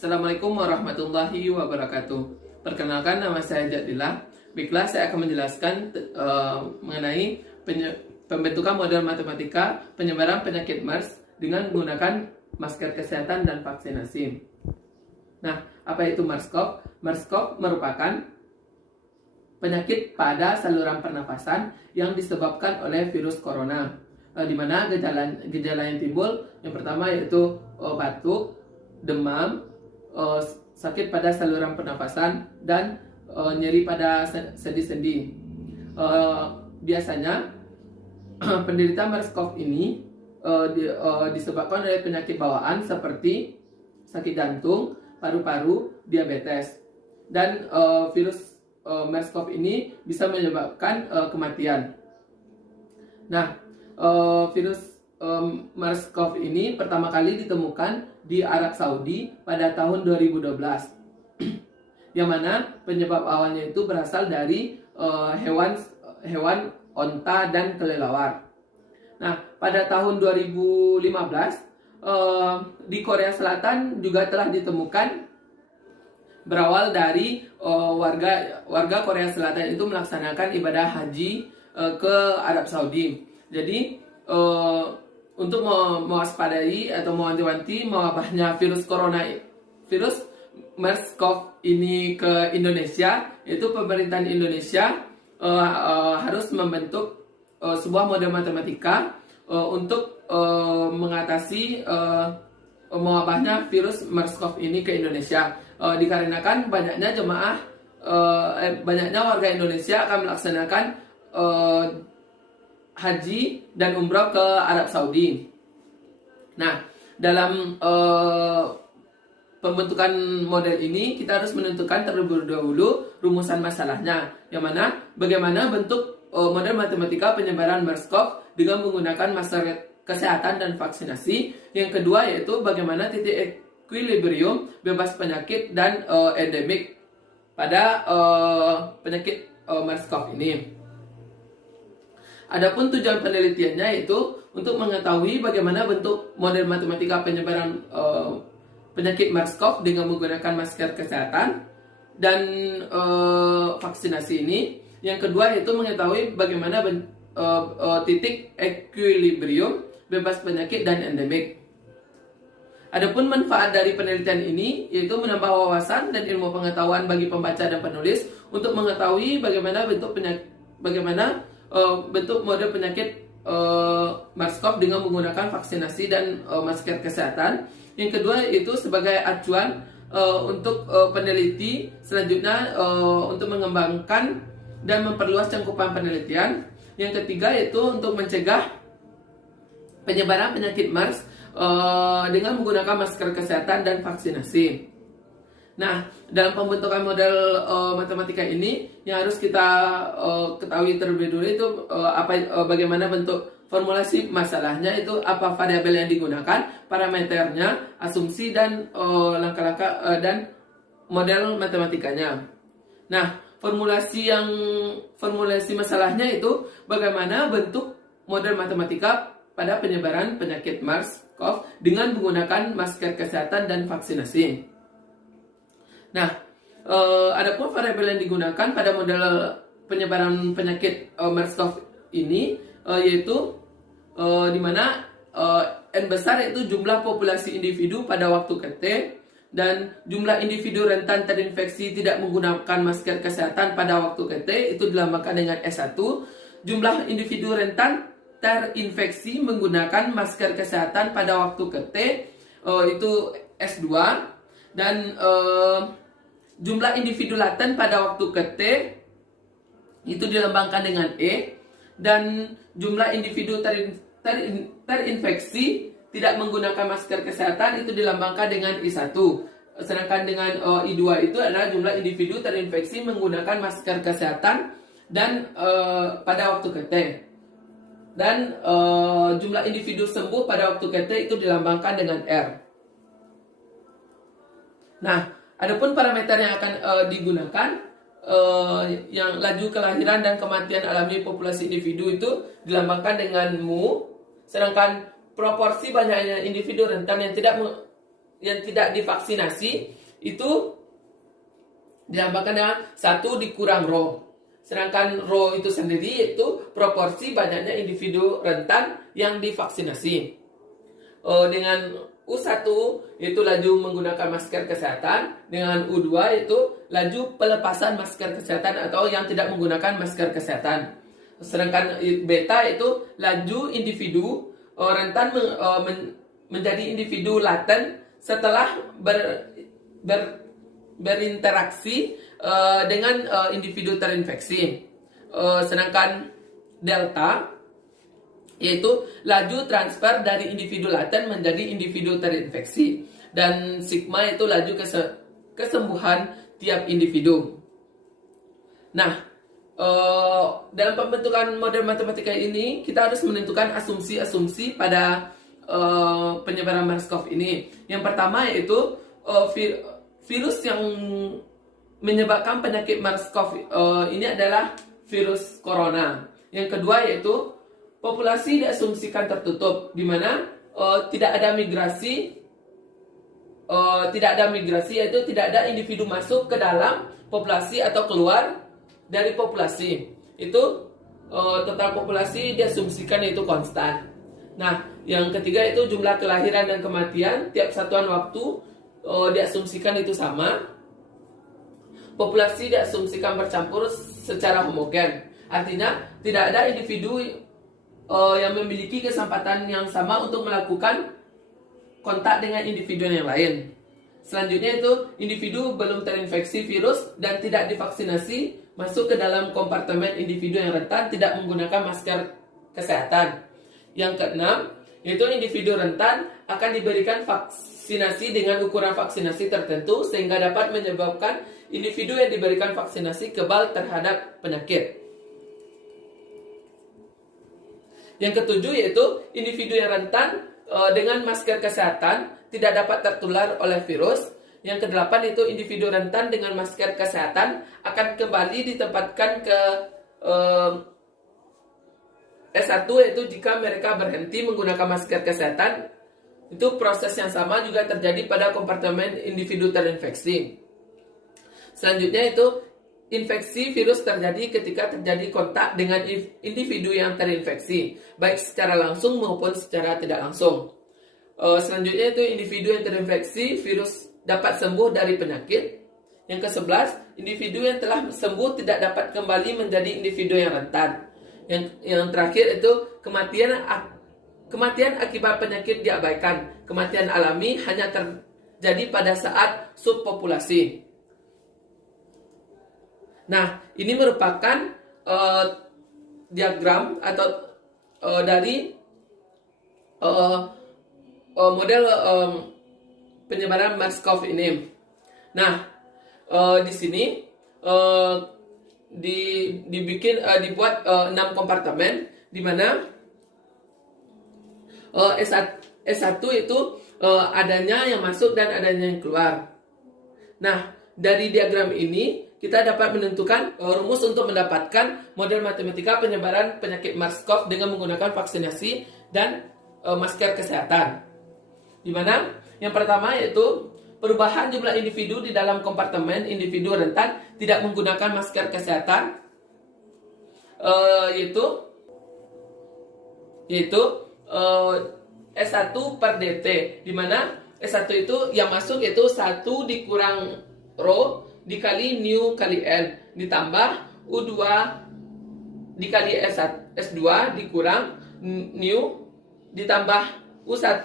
Assalamualaikum warahmatullahi wabarakatuh. Perkenalkan, nama saya Jadillah. Baiklah, saya akan menjelaskan mengenai pembentukan model matematika penyebaran penyakit MERS dengan menggunakan masker kesehatan dan vaksinasi. Nah, apa itu MERS-CoV? MERS-CoV merupakan penyakit pada saluran pernafasan yang disebabkan oleh virus corona, di mana gejala yang timbul yang pertama yaitu batuk, demam, sakit pada saluran pernafasan, dan nyeri pada sendi-sendi. Biasanya penderita MERS-CoV ini disebabkan oleh penyakit bawaan seperti sakit jantung, paru-paru, diabetes, dan virus MERS-CoV ini bisa menyebabkan kematian. Nah, virus MERS-CoV ini pertama kali ditemukan di Arab Saudi pada tahun 2012, yang mana penyebab awalnya itu berasal dari hewan onta dan kelelawar. Nah, pada tahun 2015 di Korea Selatan juga telah ditemukan, berawal dari warga Korea Selatan itu melaksanakan ibadah haji ke Arab Saudi. Jadi untuk mewaspadai atau mewanti-wanti mewabahnya virus MERS-CoV ini ke Indonesia, yaitu pemerintahan Indonesia harus membentuk sebuah model matematika untuk mengatasi mewabahnya virus MERS-CoV ini ke Indonesia. Dikarenakan banyaknya warga Indonesia akan melaksanakan haji dan umrah ke Arab Saudi. Nah, dalam pembentukan model ini kita harus menentukan terlebih dahulu rumusan masalahnya, yang mana bagaimana bentuk model matematika penyebaran MERS-CoV dengan menggunakan masker kesehatan dan vaksinasi. Yang kedua yaitu bagaimana titik equilibrium bebas penyakit dan endemik pada penyakit MERS-CoV ini. Adapun tujuan penelitiannya yaitu untuk mengetahui bagaimana bentuk model matematika penyebaran penyakit MERS-CoV dengan menggunakan masker kesehatan dan vaksinasi ini. Yang kedua yaitu mengetahui bagaimana titik equilibrium bebas penyakit dan endemik. Adapun manfaat dari penelitian ini yaitu menambah wawasan dan ilmu pengetahuan bagi pembaca dan penulis untuk mengetahui bagaimana bentuk model penyakit MERS-CoV dengan menggunakan vaksinasi dan masker kesehatan. Yang kedua itu sebagai acuan untuk peneliti selanjutnya untuk mengembangkan dan memperluas cakupan penelitian. Yang ketiga yaitu untuk mencegah penyebaran penyakit MERS dengan menggunakan masker kesehatan dan vaksinasi. Nah, dalam pembentukan model matematika ini yang harus kita ketahui terlebih dulu itu bagaimana bentuk formulasi masalahnya, itu apa variabel yang digunakan, parameternya, asumsi, dan langkah-langkah dan model matematikanya. Nah, formulasi masalahnya itu bagaimana bentuk model matematika pada penyebaran penyakit MERS-CoV dengan menggunakan masker kesehatan dan vaksinasi. Nah, adapun variabel yang digunakan pada model penyebaran penyakit MERS-CoV ini yaitu di mana N besar yaitu jumlah populasi individu pada waktu T, dan jumlah individu rentan terinfeksi tidak menggunakan masker kesehatan pada waktu T itu dilambangkan dengan S1. Jumlah individu rentan terinfeksi menggunakan masker kesehatan pada waktu T itu S2, dan jumlah individu laten pada waktu T itu dilambangkan dengan E, dan jumlah individu terinfeksi tidak menggunakan masker kesehatan itu dilambangkan dengan I1. Sedangkan dengan I2 itu adalah jumlah individu terinfeksi menggunakan masker kesehatan dan pada waktu T. Dan jumlah individu sembuh pada waktu T itu dilambangkan dengan R. Nah, adapun parameter yang akan digunakan yang laju kelahiran dan kematian alami populasi individu itu dilambangkan dengan mu, sedangkan proporsi banyaknya individu rentan yang tidak yang tidak divaksinasi itu dilambangkan dengan 1 dikurang rho. Sedangkan rho itu sendiri yaitu proporsi banyaknya individu rentan yang divaksinasi. Dengan U1 yaitu laju menggunakan masker kesehatan, dengan U2 yaitu laju pelepasan masker kesehatan atau yang tidak menggunakan masker kesehatan. Sedangkan beta itu laju individu rentan menjadi individu laten setelah berinteraksi dengan individu terinfeksi. Sedangkan delta yaitu laju transfer dari individu laten menjadi individu terinfeksi, dan sigma itu laju kesembuhan tiap individu. Nah, dalam pembentukan model matematika ini kita harus menentukan asumsi-asumsi pada penyebaran MERS-CoV ini. Yang pertama yaitu virus yang menyebabkan penyakit MERS-CoV ini adalah virus corona. Yang kedua yaitu populasi diasumsikan tertutup, di mana tidak ada migrasi, yaitu tidak ada individu masuk ke dalam populasi atau keluar dari populasi. Itu total populasi diasumsikan yaitu konstan. Nah, yang ketiga itu jumlah kelahiran dan kematian tiap satuan waktu diasumsikan itu sama. Populasi diasumsikan bercampur secara homogen. Artinya tidak ada individu yang memiliki kesempatan yang sama untuk melakukan kontak dengan individu yang lain. Selanjutnya itu individu belum terinfeksi virus dan tidak divaksinasi masuk ke dalam kompartemen individu yang rentan tidak menggunakan masker kesehatan. Yang keenam, yaitu individu rentan akan diberikan vaksinasi dengan ukuran vaksinasi tertentu sehingga dapat menyebabkan individu yang diberikan vaksinasi kebal terhadap penyakit. Yang ketujuh yaitu individu yang rentan dengan masker kesehatan tidak dapat tertular oleh virus. Yang kedelapan itu individu rentan dengan masker kesehatan akan kembali ditempatkan ke S1 yaitu jika mereka berhenti menggunakan masker kesehatan. Itu proses yang sama juga terjadi pada kompartemen individu terinfeksi. Selanjutnya itu infeksi virus terjadi ketika terjadi kontak dengan individu yang terinfeksi, baik secara langsung maupun secara tidak langsung. Selanjutnya itu individu yang terinfeksi virus dapat sembuh dari penyakit. Yang ke-11, individu yang telah sembuh tidak dapat kembali menjadi individu yang rentan. Yang terakhir itu kematian akibat penyakit diabaikan. Kematian alami hanya terjadi pada saat subpopulasi. Nah, ini merupakan diagram atau dari model penyebaran MERS-CoV ini. Nah, di sini dibuat 6 kompartemen, di mana S1 itu adanya yang masuk dan adanya yang keluar. Nah, dari diagram ini kita dapat menentukan rumus untuk mendapatkan model matematika penyebaran penyakit MERS-CoV dengan menggunakan vaksinasi dan masker kesehatan. Di mana yang pertama yaitu perubahan jumlah individu di dalam kompartemen individu rentan tidak menggunakan masker kesehatan, yaitu S1 per DT, di mana S1 itu yang masuk yaitu 1 dikurang rho dikali nu kali N ditambah U2 dikali S2 dikurang nu ditambah U1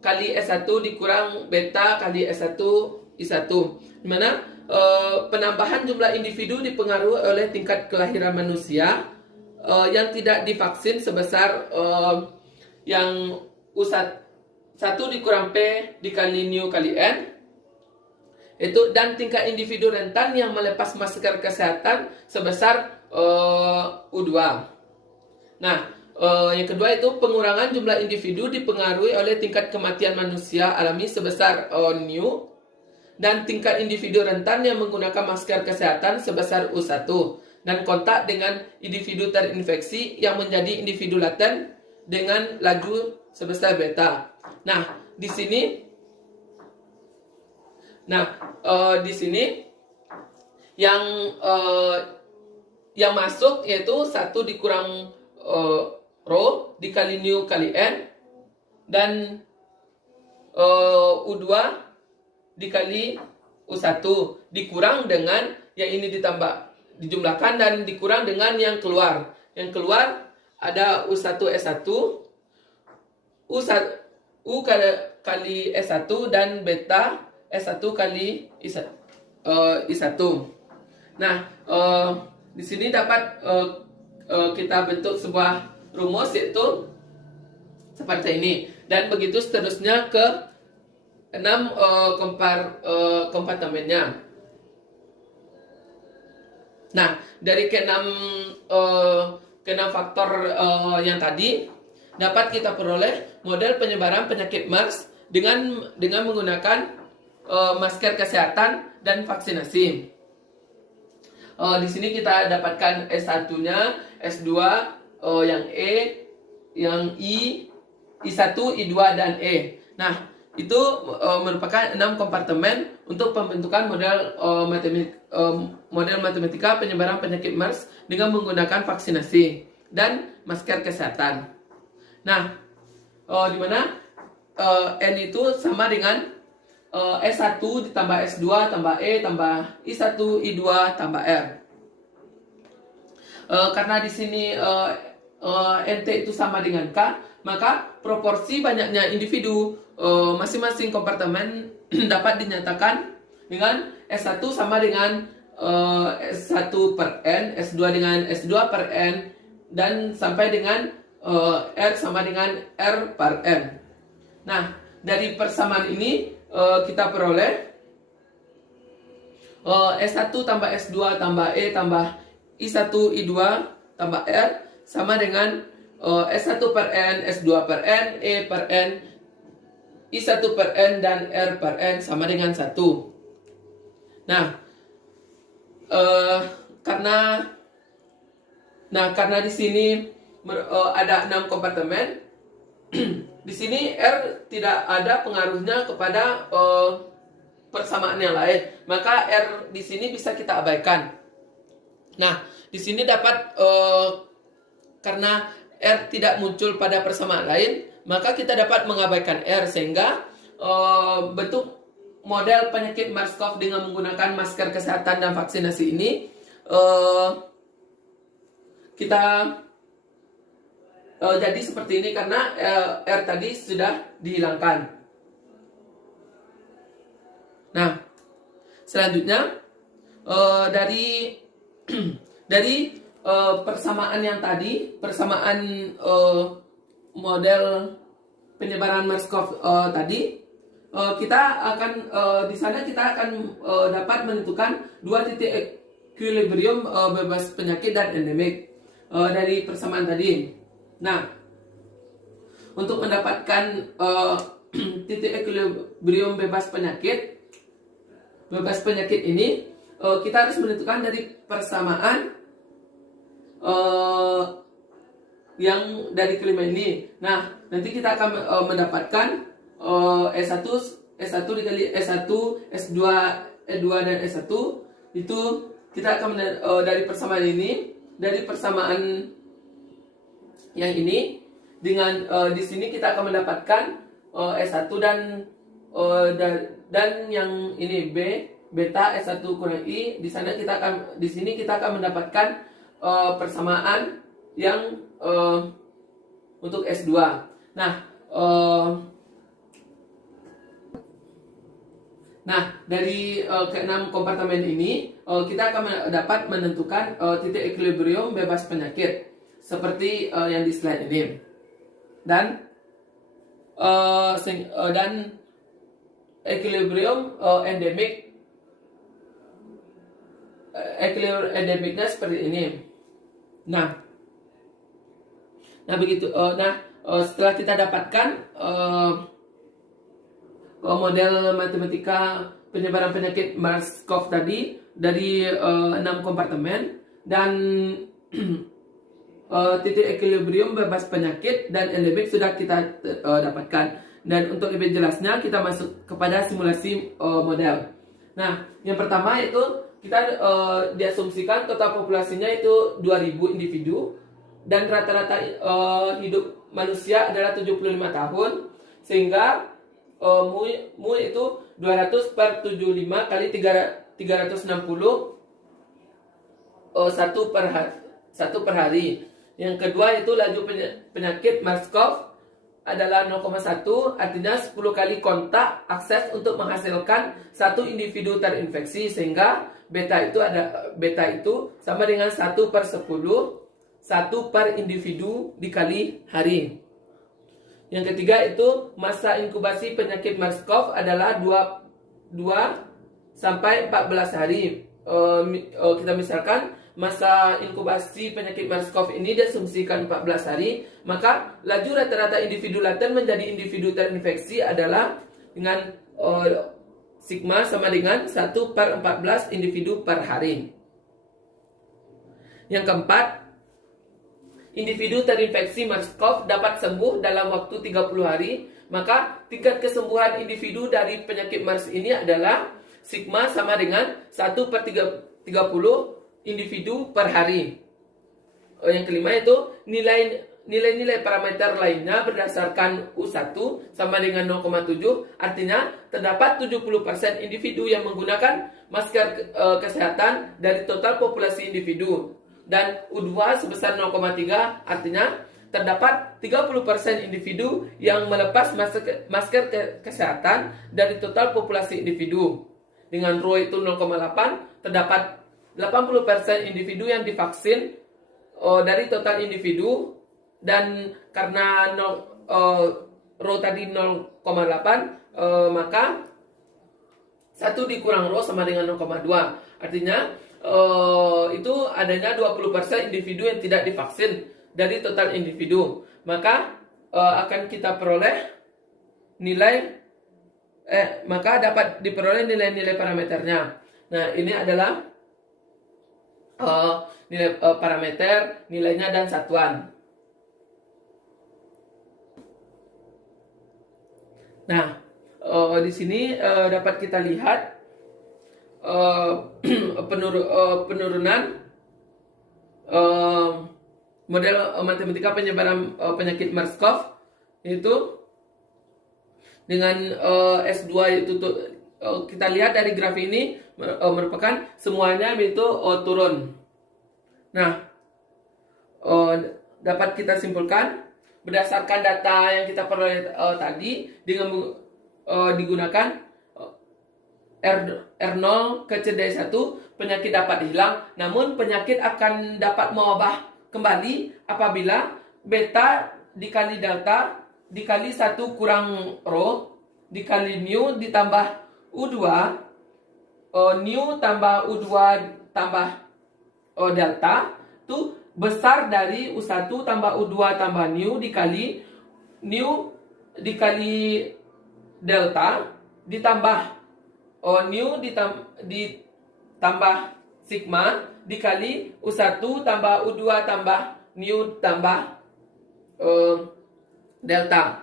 kali S1 dikurang beta kali S1 I1, di mana penambahan jumlah individu dipengaruhi oleh tingkat kelahiran manusia yang tidak divaksin sebesar yang U1 dikurang P dikali nu kali N itu, dan tingkat individu rentan yang melepas masker kesehatan sebesar U2. Nah, yang kedua itu pengurangan jumlah individu dipengaruhi oleh tingkat kematian manusia alami sebesar nu, dan tingkat individu rentan yang menggunakan masker kesehatan sebesar U1, dan kontak dengan individu terinfeksi yang menjadi individu laten dengan laju sebesar beta. Nah, di sini Nah, di sini yang masuk yaitu 1 dikurang rho dikali nu kali n, dan U2 dikali U1 dikurang dengan yang ini dijumlahkan dan dikurang dengan yang keluar. Yang keluar ada U1 S1, U kali S1 dan beta S1 kali I1. Nah, di sini dapat kita bentuk sebuah rumus yaitu seperti ini, dan begitu seterusnya ke 6 kompartemennya. Nah, dari ke-6 faktor yang tadi dapat kita peroleh model penyebaran penyakit MERS dengan menggunakan masker kesehatan dan vaksinasi. Di sini kita dapatkan S1-nya, S2, yang E, yang I, I1, I2, dan E. Nah, itu merupakan 6 kompartemen untuk pembentukan model matematika penyebaran penyakit MERS dengan menggunakan vaksinasi dan masker kesehatan. Nah, di mana N itu sama dengan S1 ditambah S2 tambah E tambah I1 I2 tambah R. Karena di sini NT itu sama dengan K, maka proporsi banyaknya individu masing-masing kompartemen dapat dinyatakan dengan S1 sama dengan S1 per N, S2 dengan S2 per N, dan sampai dengan R sama dengan R per N. Nah, dari persamaan ini kita peroleh S1 tambah S2 tambah E tambah I1 I2 tambah R sama dengan S1 per N, S2 per N, E per N, I1 per N, dan R per N sama dengan 1. Nah, karena di sini ada 6 kompartemen, di sini R tidak ada pengaruhnya kepada persamaan yang lain, maka R di sini bisa kita abaikan. Nah, di sini dapat karena R tidak muncul pada persamaan lain, maka kita dapat mengabaikan R, sehingga bentuk model penyakit MERS-CoV dengan menggunakan masker kesehatan dan vaksinasi ini kita jadi seperti ini karena R tadi sudah dihilangkan. Nah, selanjutnya dari persamaan yang tadi, persamaan model penyebaran MERS-CoV tadi, kita akan di sana kita akan dapat menentukan 2 titik equilibrium bebas penyakit dan endemik dari persamaan tadi. Nah, untuk mendapatkan titik equilibrium bebas penyakit ini, kita harus menentukan dari persamaan yang dari kelima ini. Nah, nanti kita akan mendapatkan S1 dikali S1, S2, E2, dan S1. Itu kita akan dari persamaan ini, dari persamaan yang ini dengan di sini kita akan mendapatkan S1 dan yang ini beta S1 kurang I. Di sini kita akan mendapatkan persamaan yang untuk S2. Nah, dari ke-6 kompartemen ini kita akan dapat menentukan titik equilibrium bebas penyakit seperti yang di slide ini, dan equilibrium endemiknya seperti ini. Nah begitu. Setelah kita dapatkan model matematika penyebaran penyakit MERS-CoV tadi dari 6 kompartemen dan titik equilibrium bebas penyakit dan endemik sudah kita dapatkan. Dan untuk lebih jelasnya kita masuk kepada simulasi model. Nah, yang pertama itu kita diasumsikan total populasinya itu 2000 individu dan rata-rata hidup manusia adalah 75 tahun, sehingga mu itu 200 per 75 kali 360 satu per hari. Yang kedua itu laju penyakit MERS-CoV adalah 0,1, artinya 10 kali kontak akses untuk menghasilkan satu individu terinfeksi, sehingga beta itu sama dengan 1 per 10, 1 per individu dikali hari. Yang ketiga itu masa inkubasi penyakit MERS-CoV adalah 2 sampai 14 hari. Kita misalkan masa inkubasi penyakit MERS-CoV ini diasumsikan 14 hari, maka laju rata-rata individu laten menjadi individu terinfeksi adalah dengan sigma sama dengan 1 per 14 individu per hari. Yang keempat, individu terinfeksi MERS-CoV dapat sembuh dalam waktu 30 hari, maka tingkat kesembuhan individu dari penyakit MERS ini adalah sigma sama dengan 1 per 30 individu per hari. Yang kelima itu nilai-nilai parameter lainnya berdasarkan U1 sama dengan 0,7, artinya terdapat 70% individu yang menggunakan masker kesehatan dari total populasi individu, dan U2 sebesar 0,3, artinya terdapat 30% individu yang melepas masker kesehatan dari total populasi individu. Dengan Rho itu 0,8, terdapat 80% individu yang divaksin dari total individu, dan karena Rho tadi 0,8, maka 1 dikurang Rho sama dengan 0,2. Artinya itu adanya 20% individu yang tidak divaksin dari total individu. Maka akan kita peroleh maka dapat diperoleh nilai-nilai parameternya. Nah, ini adalah nilai parameter, nilainya dan satuan. Nah, di sini dapat kita lihat penurunan model matematika penyebaran penyakit MERS-CoV itu dengan S2 itu kita lihat dari graf ini merupakan semuanya itu turun. Nah, dapat kita simpulkan berdasarkan data yang kita peroleh tadi, dengan digunakan R0 ke C-1 penyakit dapat hilang, namun penyakit akan dapat mewabah kembali apabila beta dikali delta dikali 1 kurang Rho dikali nu ditambah U2, nu tambah U2 tambah delta itu besar dari U1 tambah U2 tambah nu dikali delta ditambah nu ditambah sigma dikali U1 tambah U2 tambah nu tambah delta,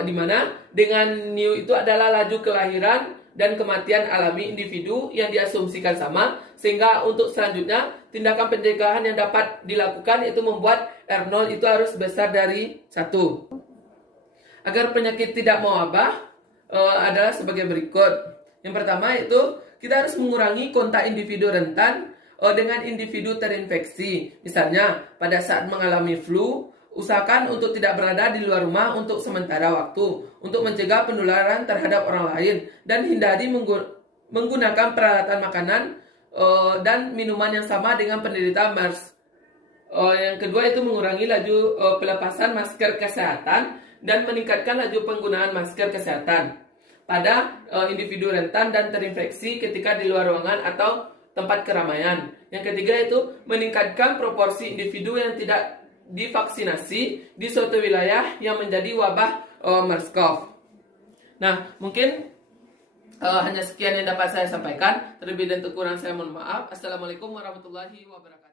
di mana dengan nu itu adalah laju kelahiran dan kematian alami individu yang diasumsikan sama, sehingga untuk selanjutnya tindakan pencegahan yang dapat dilakukan itu membuat R0 itu harus besar dari 1. Agar penyakit tidak mewabah adalah sebagai berikut. Yang pertama itu kita harus mengurangi kontak individu rentan dengan individu terinfeksi. Misalnya pada saat mengalami flu, usahakan untuk tidak berada di luar rumah untuk sementara waktu untuk mencegah penularan terhadap orang lain, dan hindari menggunakan peralatan makanan dan minuman yang sama dengan penderita MERS. Yang kedua itu mengurangi laju pelepasan masker kesehatan dan meningkatkan laju penggunaan masker kesehatan pada individu rentan dan terinfeksi ketika di luar ruangan atau tempat keramaian. Yang ketiga itu meningkatkan proporsi individu yang tidak divaksinasi di suatu wilayah yang menjadi wabah MERS-CoV. Nah, mungkin hanya sekian yang dapat saya sampaikan. Terlebih dan kurang saya mohon maaf. Assalamualaikum warahmatullahi wabarakatuh.